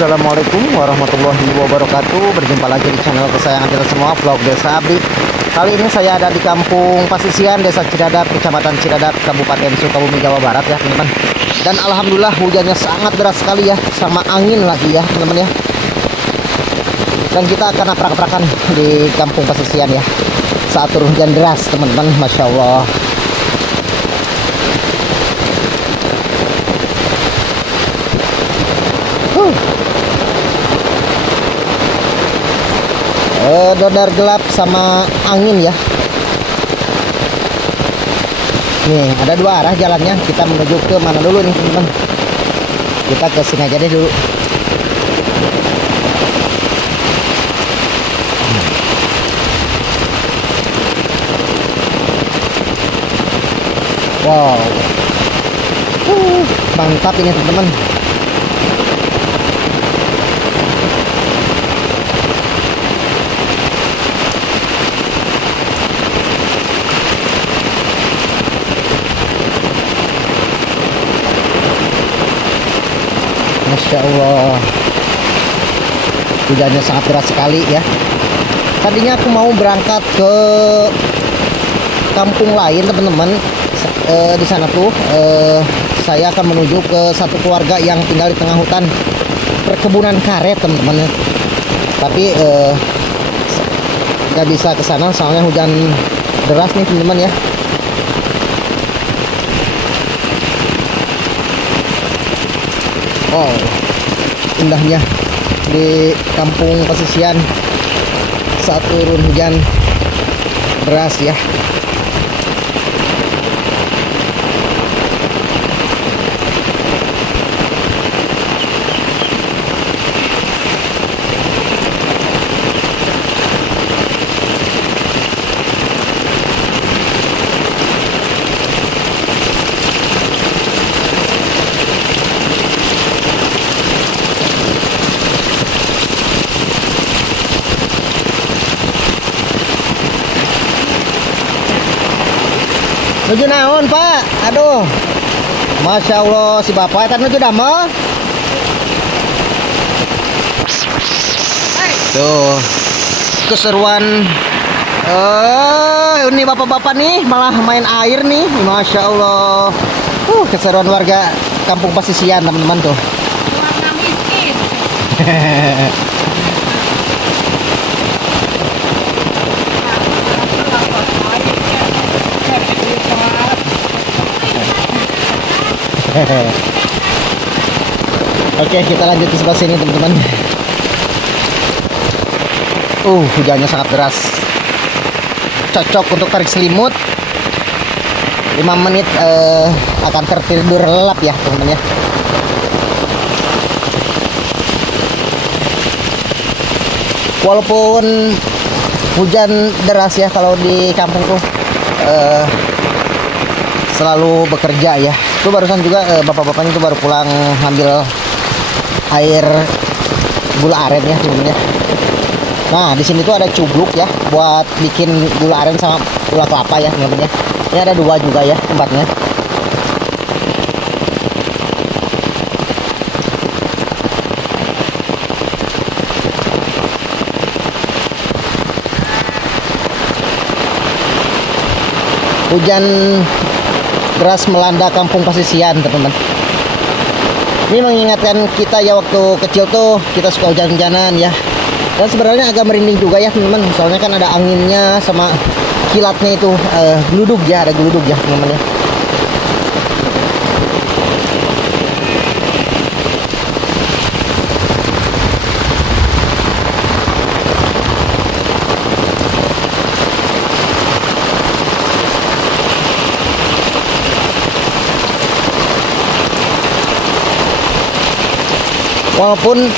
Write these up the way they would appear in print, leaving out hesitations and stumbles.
Assalamualaikum warahmatullahi wabarakatuh. Berjumpa lagi di channel kesayangan kita semua, vlog Desa Abdi. Kali ini saya ada di Kampung Pasisian, Desa Cidadap, Kecamatan Cidadap, Kabupaten Sukabumi, Jawa Barat ya teman-teman. Dan alhamdulillah hujannya sangat deras sekali ya, sama angin lagi ya teman-teman ya. Dan kita akan naprak-naprakan di Kampung Pasisian ya, saat turun hujan deras teman-teman. Masya Allah. Dodar gelap sama angin ya. Nih ada dua arah jalannya. Kita menuju ke mana dulu nih teman-teman? Kita ke sini aja deh dulu. Wow, mantap ini teman-teman. Masya Allah, hujannya sangat deras sekali ya. Tadinya aku mau berangkat ke kampung lain teman-teman. Di sana tuh saya akan menuju ke satu keluarga yang tinggal di tengah hutan perkebunan karet teman-teman. Tapi nggak bisa ke sana soalnya hujan deras nih teman-teman ya. Wow, indahnya di Kampung Pasisian saat turun hujan deras ya. Nuju naon Pak? Aduh, Masya Allah si bapak itu nuju damel. Tuh keseruan. Ini bapak-bapak nih malah main air nih. Masya Allah. Keseruan warga Kampung Pasisian teman-teman tuh. Warga miskin. Oke, kita lanjut ke sebelah sini teman-teman. Hujannya sangat deras. Cocok untuk tarik selimut. 5 menit akan tertidur lelap ya teman-teman ya. Walaupun hujan deras ya, kalau di kampung tuh selalu bekerja ya. Itu barusan juga bapak-bapaknya itu baru pulang ambil air gula aren ya teman-teman ya. Nah di sini tuh ada cubluk ya buat bikin gula aren sama gula kelapa ya teman-teman ya. Ini ada 2 juga ya tempatnya. Hujan deras melanda Kampung Pasisian teman-teman. Ini mengingatkan kita ya, waktu kecil tuh kita suka hujan-hujanan ya. Dan sebenarnya agak merinding juga ya teman-teman. Soalnya kan ada anginnya sama kilatnya itu, geludug ya, ada geludug ya teman-teman ya. Walaupun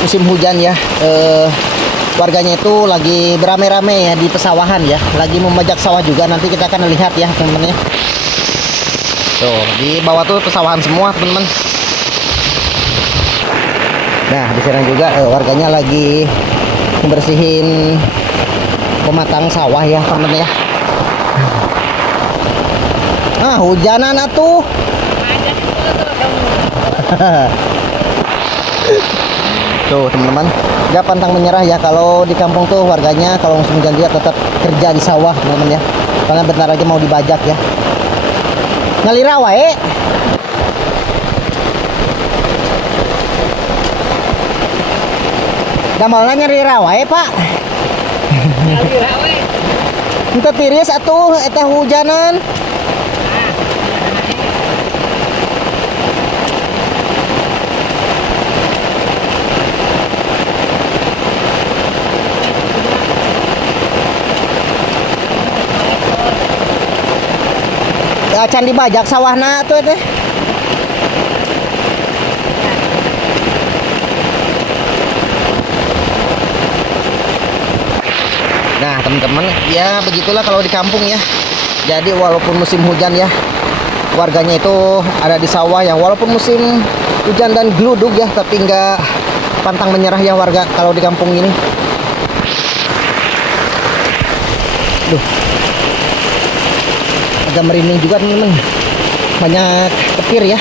musim hujan ya, warganya itu lagi beramai-ramai ya di pesawahan ya, lagi membajak sawah juga. Nanti kita akan lihat ya teman-teman ya. Tuh di bawah tuh pesawahan semua teman-teman. Nah di sana juga warganya lagi membersihin pematang sawah ya teman-teman ya. Hujanan atuh. Tuh teman-teman, nggak pantang menyerah ya. Kalau di kampung tuh warganya kalau musim hujan dia tetap kerja di sawah teman-teman ya, karena bentar aja mau dibajak ya. Ngalira wae. Damalna nyari rawae pak. Ngalira we. Ente tiris atuh eta hujanan. Acan dibajak sawahna tuh teh. Nah teman-teman, ya begitulah kalau di kampung ya. Jadi walaupun musim hujan ya, warganya itu ada di sawah ya. Walaupun musim hujan dan geluduk ya, tapi nggak pantang menyerah ya warga kalau di kampung ini. Duh, agak merinding juga teman-teman. Banyak petir ya.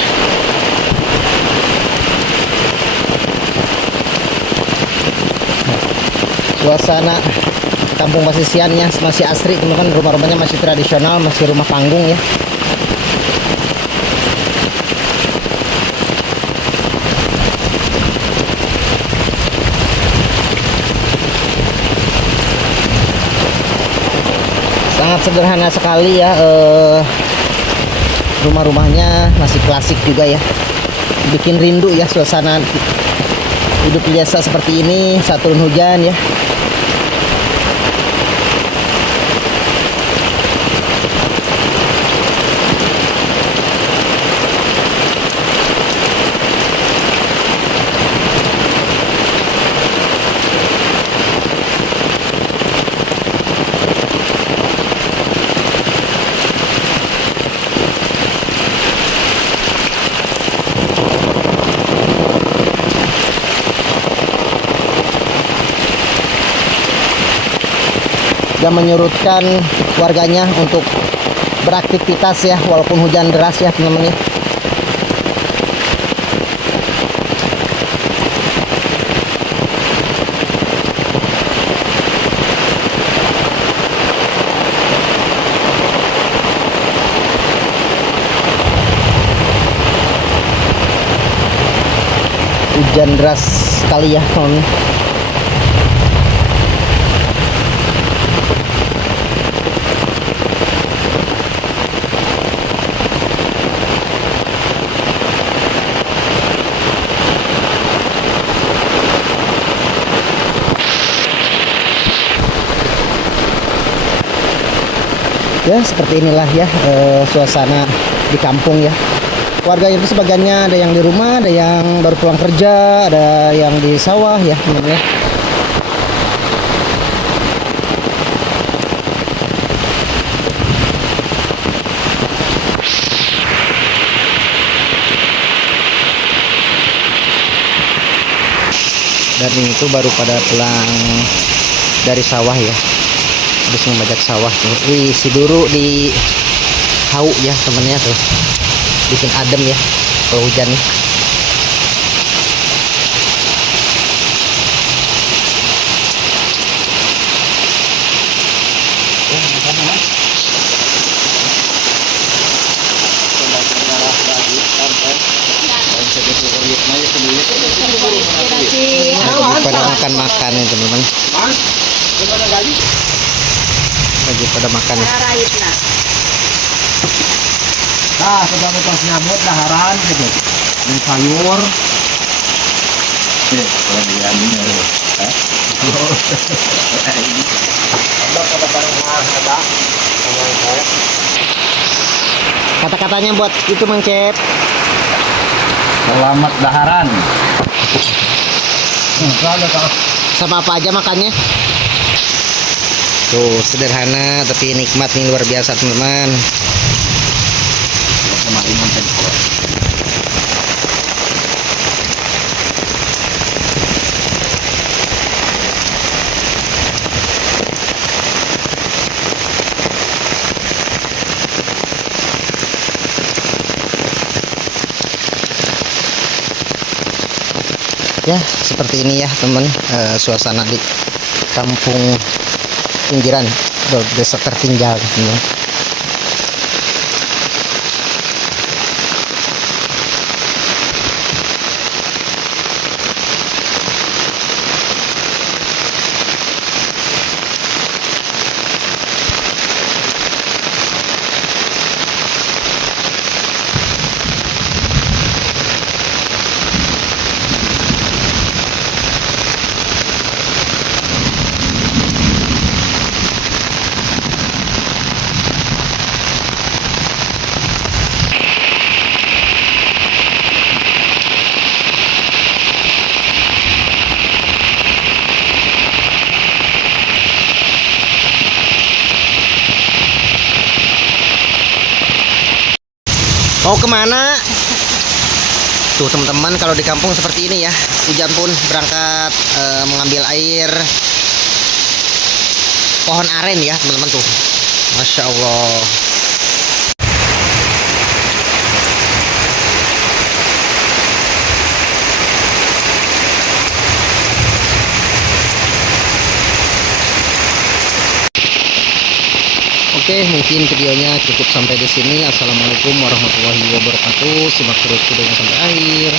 Suasana kampung pasisiannya masih asri teman-teman, rumah-rumahnya masih tradisional, masih rumah panggung ya. Sangat sederhana sekali ya, rumah-rumahnya masih klasik juga ya, bikin rindu ya suasana hidup biasa seperti ini saat turun hujan ya. Dan menyurutkan warganya untuk beraktivitas ya, walaupun hujan deras ya teman-teman ya. Hujan deras sekali ya teman-teman. Ya seperti inilah ya suasana di kampung ya. Warganya itu sebagiannya ada yang di rumah, ada yang baru pulang kerja, ada yang di sawah ya teman-teman ya. Dan itu baru pada pulang dari sawah ya, habis membajak sawah tuh. Wih, si Duru di hau ya temennya tuh, bikin adem ya kalau hujan nih. Lagi pada makan-makan ya teman-teman. Lagi pada makan ya. Nah, sudah lepas nyamuk daharan gitu. Ini sayur. Kalau dia ini ada pada barang ada. Kata-katanya buat itu Mang Cep. Selamat daharan. Sama apa aja makannya? Tuh sederhana tapi nikmat nih, luar biasa teman-teman. Ya, seperti ini ya teman, suasana di kampung pinggiran desa tertinggal teman. Mau kemana? Tuh teman-teman, kalau di kampung seperti ini ya, hujan pun berangkat mengambil air pohon aren ya teman-teman tuh, Masya Allah. Oke, mungkin videonya cukup sampai di sini. Assalamualaikum warahmatullahi wabarakatuh. Simak terus videonya sampai akhir.